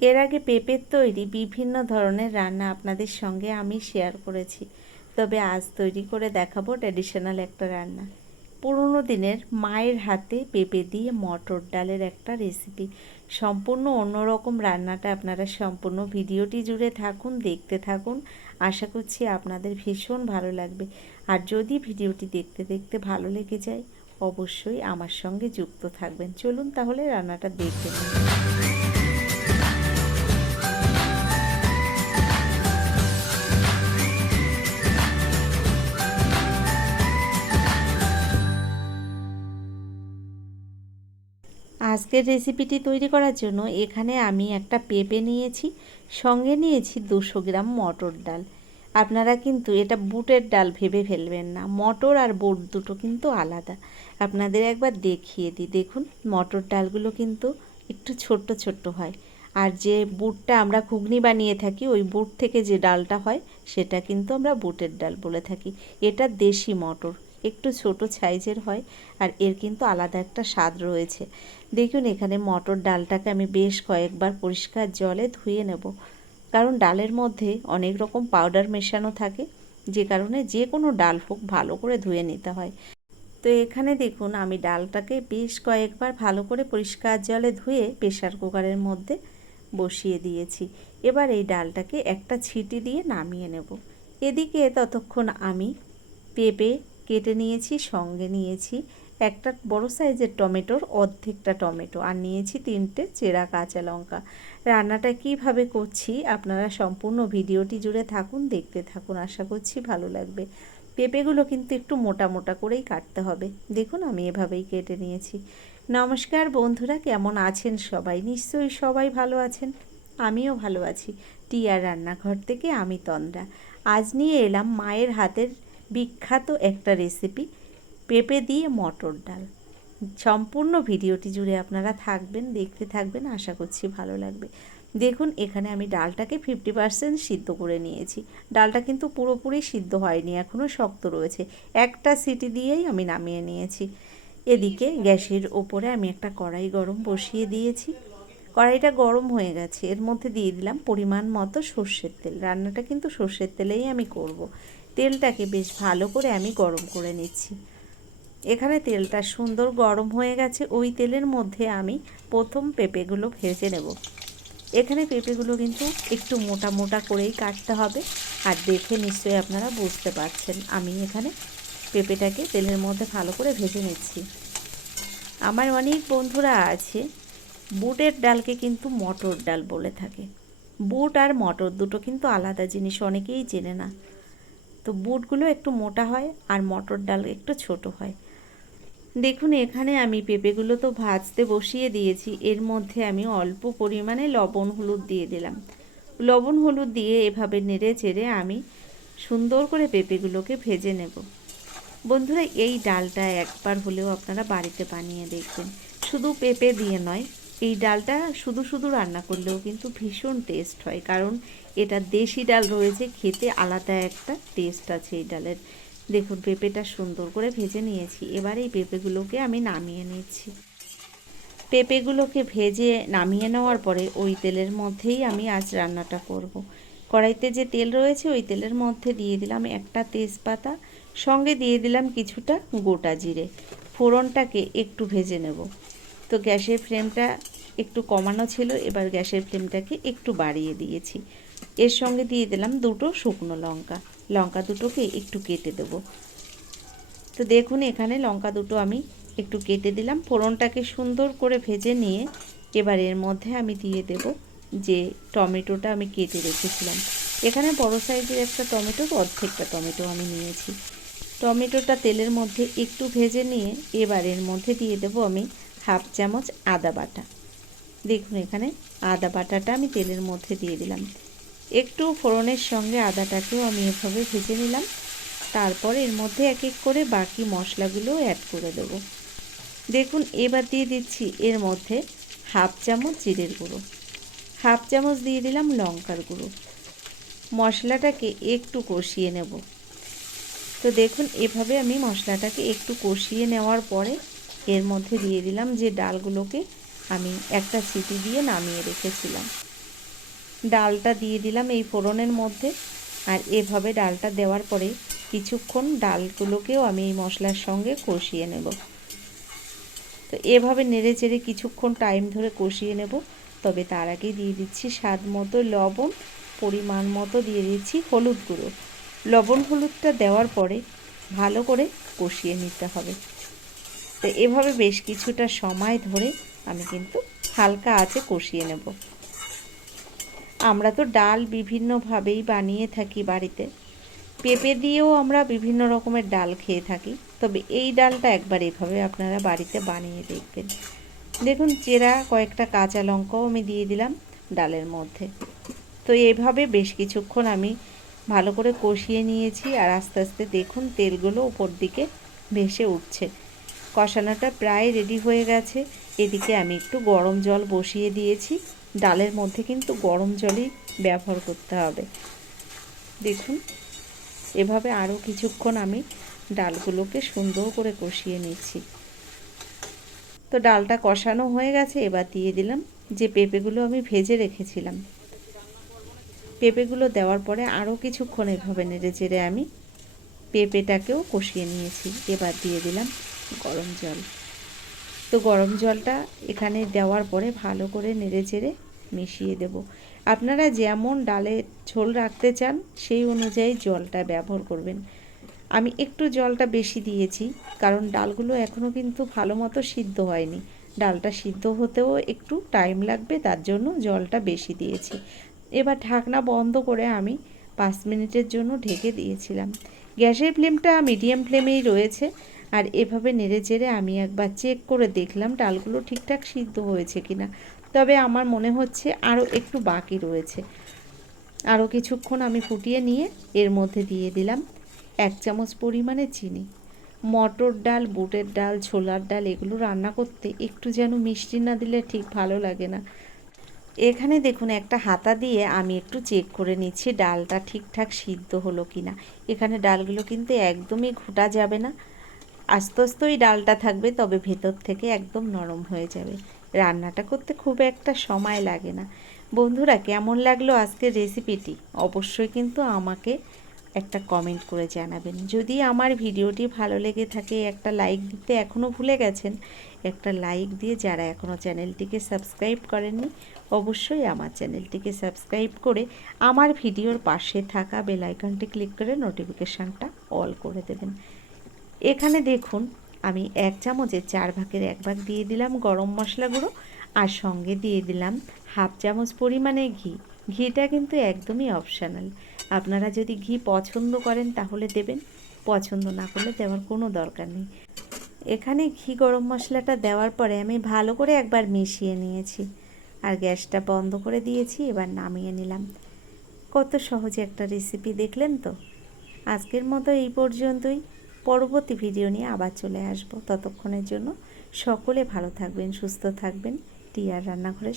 এর আগে পেঁপের তৈরি বিভিন্ন ধরনের রান্না আপনাদের সঙ্গে আমি শেয়ার করেছি, তবে আজ তৈরি করে দেখাবো ট্র্যাডিশনাল একটা রান্না। পুরনো দিনের মায়ের হাতে পেঁপে দিয়ে মটর ডালের একটা রেসিপি। সম্পূর্ণ অন্যরকম রান্নাটা, আপনারা সম্পূর্ণ ভিডিওটি জুড়ে থাকুন, দেখতে থাকুন। আশা করছি আপনাদের ভীষণ ভালো লাগবে। আর যদি ভিডিওটি দেখতে দেখতে ভালো লেগে যায়, অবশ্যই আমার সঙ্গে যুক্ত থাকবেন। চলুন তাহলে রান্নাটা দেখে নিন। আজকের রেসিপিটি তৈরি করার জন্য এখানে আমি একটা পেঁপে নিয়েছি, সঙ্গে নিয়েছি 200 গ্রাম মটর ডাল। আপনারা কিন্তু এটা বুটের ডাল ভেবে ফেলবেন না, মটর আর বুট দুটো কিন্তু আলাদা। আপনাদের একবার দেখিয়ে দিই, দেখুন মটর ডালগুলো কিন্তু একটু ছোট্ট ছোট্ট হয়, আর যে বুটটা আমরা ঘুগনি বানিয়ে থাকি ওই বুট থেকে যে ডালটা হয় সেটা কিন্তু আমরা বুটের ডাল বলে থাকি। এটা দেশি মটর, একটু ছোট সাইজের হয়, আর এর কিন্তু আলাদা একটা স্বাদ রয়েছে। দেখুন এখানে মটর ডালটাকে আমি বেশ কয়েকবার পরিষ্কার জলে ধুয়ে নেব, কারণ ডালের মধ্যে অনেক রকম পাউডার মেশানো থাকে, যে কারণে যে কোনো ডাল হোক ভালো করে ধুয়ে নিতে হয়। তো এখানে দেখুন আমি ডালটাকে বেশ কয়েকবার ভালো করে পরিষ্কার জলে ধুয়ে প্রেসার কুকারের মধ্যে বসিয়ে দিয়েছি। এবার এই ডালটাকে একটা ছিটি দিয়ে নামিয়ে নেব। এদিকে ততক্ষণ আমি পেঁপে কেটে নিয়েছি, সঙ্গে নিয়েছি একটা বড় সাইজের টমেটোর অর্ধেকটা টমেটো, আর নিয়েছি 3টে চেরা কাঁচা লঙ্কা। রান্নাটা কিভাবে করছি আপনারা সম্পূর্ণ ভিডিওটি জুড়ে থাকুন, দেখতে থাকুন, আশা করছি ভালো লাগবে। পেঁপেগুলো কিন্তু একটু মোটা মোটা করেই কাটতে হবে। দেখুন আমি এভাবেই কেটে নিয়েছি। নমস্কার বন্ধুরা, কেমন আছেন সবাই? নিশ্চয়ই সবাই ভালো আছেন, আমিও ভালো আছি। টিয়ার রান্নাঘর থেকে আমি তন্দ্রা। আজ নিয়ে এলাম মায়ের হাতের বিখ্যাত একটা রেসিপি, পেঁপে দিয়ে মটর ডাল। সম্পূর্ণ ভিডিওটি জুড়ে আপনারা থাকবেন, দেখতে থাকবেন, আশা করছি ভালো লাগবে। দেখুন এখানে আমি ডালটাকে 50% সিদ্ধ করে নিয়েছি। ডালটা কিন্তু পুরোপুরি সিদ্ধ হয়নি, এখনও শক্ত রয়েছে। একটা সিটি দিয়েই আমি নামিয়ে নিয়েছি। এদিকে গ্যাসের ওপরে আমি একটা কড়াই গরম বসিয়ে দিয়েছি। কড়াইটা গরম হয়ে গেছে, এর মধ্যে দিয়ে দিলাম পরিমাণ মতো সর্ষের তেল। রান্নাটা কিন্তু সর্ষের তেলেই আমি করব। তেলটাকে বেশ ভালো করে আমি গরম করে নিচ্ছি। এখানে তেলটা সুন্দর গরম হয়ে গেছে, ওই তেলের মধ্যে আমি প্রথম পেঁপেগুলো ভেজে নেব। এখানে পেঁপেগুলো কিন্তু একটু মোটা মোটা করেই কাটতে হবে, আর দেখে নিশ্চয়ই আপনারা বুঝতে পারছেন আমি এখানে পেঁপেটাকে তেলের মধ্যে ভালো করে ভেজে নিচ্ছি। আমার অনেক বন্ধুরা আছে বুটের ডালকে কিন্তু মটর ডাল বলে থাকে। বুট আর মটর দুটো কিন্তু আলাদা জিনিস, অনেকেই চেনে না। তো বুটগুলো একটু মোটা হয় আর মটর ডাল একটু ছোট হয়। দেখুন এখানে আমি পেঁপেগুলো তো ভাজতে বসিয়ে দিয়েছি, এর মধ্যে আমি অল্প পরিমাণে লবণ হলুদ দিয়ে দিলাম। লবণ হলুদ দিয়ে এভাবে নেড়ে চেড়ে আমি সুন্দর করে পেঁপেগুলোকে ভেজে নেব। বন্ধুরা এই ডালটা একবার হলেও আপনারা বাড়িতে বানিয়ে দেখবেন। শুধু পেঁপে দিয়ে নয়, এই ডালটা শুধু শুধু রান্না করলেও কিন্তু ভীষণ টেস্ট হয়, কারণ এটা দেশি ডাল রয়েছে, খেতে আলাদা একটা টেস্ট আছে এই ডালের। দেখুন পেঁপেটা সুন্দর করে ভেজে নিয়েছি, এবার এই পেঁপেগুলোকে আমি নামিয়ে নিচ্ছি। পেঁপেগুলোকে ভেজে নামিয়ে নেওয়ার পরে ওই তেলের মধ্যেই আমি আজ রান্নাটা করব। কড়াইতে যে তেল রয়েছে ওই তেলের মধ্যে দিয়ে দিলাম একটা তেজপাতা, সঙ্গে দিয়ে দিলাম কিছুটা গোটা জিরে। ফোড়নটাকে একটু ভেজে নেব। তো গ্যাসের ফ্লেমটা একটু কমানো ছিল, এবার গ্যাসের ফ্লেমটাকে একটু বাড়িয়ে দিয়েছি। এর সঙ্গে দিয়ে দিলাম 2টো শুকনো লঙ্কা। লঙ্কা দুটোকে একটু কেটে দেব। তো দেখুন এখানে লঙ্কা দুটো আমি একটু কেটে দিলাম। ফোড়নটাকে সুন্দর করে ভেজে নিয়ে এবার এর মধ্যে আমি দিয়ে দেব যে টমেটোটা আমি কেটে রেখেছিলাম। এখানে বড় সাইজের একটা টমেটোর অর্ধেকটা টমেটো আমি নিয়েছি। টমেটোটা তেলের মধ্যে একটু ভেজে নিয়ে এবার এর মধ্যে দিয়ে দেব আমি 1/2 চামচ আদা বাটা। দেখুন এখানে আদা বাটাটা আমি তেলের মধ্যে দিয়ে দিলাম। একটু ফোড়নের সঙ্গে আদাটাকেও আমি এভাবে ভেজে নিলাম। তারপর এর মধ্যে এক এক করে বাকি মশলাগুলো অ্যাড করে দেব। দেখুন এবার দিয়ে দিচ্ছি এর মধ্যে 1/2 চামচ জিরের গুঁড়ো, 1/2 চামচ দিয়ে দিলাম লঙ্কার গুঁড়ো। মশলাটাকে একটু কষিয়ে নেব। তো দেখুন এভাবে আমি মশলাটাকে একটু কষিয়ে নেওয়ার পরে এর মধ্যে দিয়ে দিলাম যে ডালগুলোকে আমি একটা সিটি দিয়ে নামিয়ে রেখেছিলাম। ডালটা দিয়ে দিলাম এই ফোড়নের মধ্যে। আর এভাবে ডালটা দেওয়ার পরে কিছুক্ষণ ডালগুলোকেও আমি এই মশলার সঙ্গে কষিয়ে নেব। তো এভাবে নেড়ে চেড়ে কিছুক্ষণ টাইম ধরে কষিয়ে নেব। তবে তার আগে দিয়ে দিচ্ছি স্বাদ মতো লবণ, পরিমাণ মতো দিয়ে দিচ্ছি হলুদ গুঁড়ো। লবণ হলুদটা দেওয়ার পরে ভালো করে কষিয়ে নিতে হবে। তো এভাবে বেশ কিছুটা সময় ধরে আমি কিন্তু হালকা আঁচে কষিয়ে নেব। আমরা তো ডাল বিভিন্নভাবেই বানিয়ে থাকি বাড়িতে। পেঁপে দিয়েও আমরা বিভিন্ন রকমের ডাল খেয়ে থাকি, তবে এই ডালটা একবার এভাবে আপনারা বাড়িতে বানিয়ে দেখবেন। দেখুন চেরা কয়েকটা কাঁচা লঙ্কাও আমি দিয়ে দিলাম ডালের মধ্যে। তো এইভাবে বেশ কিছুক্ষণ আমি ভালো করে কষিয়ে নিয়েছি। আর আস্তে আস্তে দেখুন তেলগুলো উপর দিকে ভেসে উঠছে। কষানোটা প্রায় রেডি হয়ে গেছে। এদিকে আমি একটু গরম জল বসিয়ে দিয়েছি। ডালের মধ্যে কিন্তু গরম জলই ব্যবহার করতে হবে। দেখুন এভাবে আরও কিছুক্ষণ আমি ডালগুলোকে সুন্দর করে কষিয়ে নিচ্ছি। তো ডালটা কষানো হয়ে গেছে। এবার দিয়ে দিলাম যে পেঁপেগুলো আমি ভেজে রেখেছিলাম। পেঁপেগুলো দেওয়ার পরে আরও কিছুক্ষণ এভাবে নেড়ে চেড়ে আমি পেঁপেটাকেও কষিয়ে নিয়েছি। এবার দিয়ে দিলাম গরম জল। তো গরম জলটা এখানে দেওয়ার পরে ভালো করে নেড়ে চেড়ে মিশিয়ে দেব। আপনারা যেমন ডালে ঝোল রাখতে চান সেই অনুযায়ী জলটা ব্যবহার করবেন। আমি একটু জলটা বেশি দিয়েছি, কারণ ডালগুলো এখনও কিন্তু ভালো মতো সিদ্ধ হয়নি। ডালটা সিদ্ধ হতেও একটু টাইম লাগবে, তার জন্য জলটা বেশি দিয়েছি। এবার ঢাকনা বন্ধ করে আমি 5 মিনিটের জন্য ঢেকে দিয়েছিলাম। গ্যাসের ফ্লেমটা মিডিয়াম ফ্লেমেই রয়েছে। আর এভাবে নেড়ে চেড়ে আমি একবার চেক করে দেখলাম ডালগুলো ঠিকঠাক সিদ্ধ হয়েছে কিনা। তবে আমার মনে হচ্ছে আরও একটু বাকি রয়েছে। আরও কিছুক্ষণ আমি ফুটিয়ে নিয়ে এর মধ্যে দিয়ে দিলাম 1 চামচ পরিমাণে চিনি। মটর ডাল, বুটের ডাল, ছোলার ডাল এগুলো রান্না করতে একটু যেন মিষ্টি না দিলে ঠিক ভালো লাগে না। এখানে দেখুন একটা হাতা দিয়ে আমি একটু চেক করে নিচ্ছি ডালটা ঠিকঠাক সিদ্ধ হলো কিনা। এখানে ডালগুলো কিন্তু একদমই ঘোটা যাবে না, আস্তে আস্তেই ডালটা থাকবে, তবে ভেতর থেকে একদম নরম হয়ে যাবে। রান্নাটা করতে খুব একটা সময় লাগে না। বন্ধুরা, কেমন লাগলো আজকের রেসিপিটি অবশ্যই কিন্তু আমাকে একটা কমেন্ট করে জানাবেন। যদি আমার ভিডিওটি ভালো লেগে থাকে একটা লাইক দিতে এখনও ভুলে গেছেন, একটা লাইক দিয়ে যারা এখনও চ্যানেলটিকে সাবস্ক্রাইব করেননি অবশ্যই আমার চ্যানেলটিকে সাবস্ক্রাইব করে আমার ভিডিওর পাশে থাকা বেল আইকনটি ক্লিক করে নোটিফিকেশানটা অল করে দেবেন। এখানে দেখুন আমি 1 চামচের 4 ভাগের 1 ভাগ দিয়ে দিলাম গরম মশলা গুঁড়ো, আর সঙ্গে দিয়ে দিলাম হাফ চামচ পরিমাণে ঘি। ঘিটা কিন্তু একদমই অপশানাল। আপনারা যদি ঘি পছন্দ করেন তাহলে দেবেন, পছন্দ না করলে দেওয়ার কোনো দরকার নেই। এখানে ঘি গরম মশলাটা দেওয়ার পরে আমি ভালো করে একবার মিশিয়ে নিয়েছি আর গ্যাসটা বন্ধ করে দিয়েছি। এবার নামিয়ে নিলাম। কত সহজে একটা রেসিপি দেখলেন তো। আজকের মতো এই পর্যন্তই। পরবর্তী ভিডিও নিয়ে আবার চলে আসব। ততক্ষণের জন্য সকলে ভালো থাকবেন, সুস্থ থাকবেন। টিয়ার রান্নাঘরে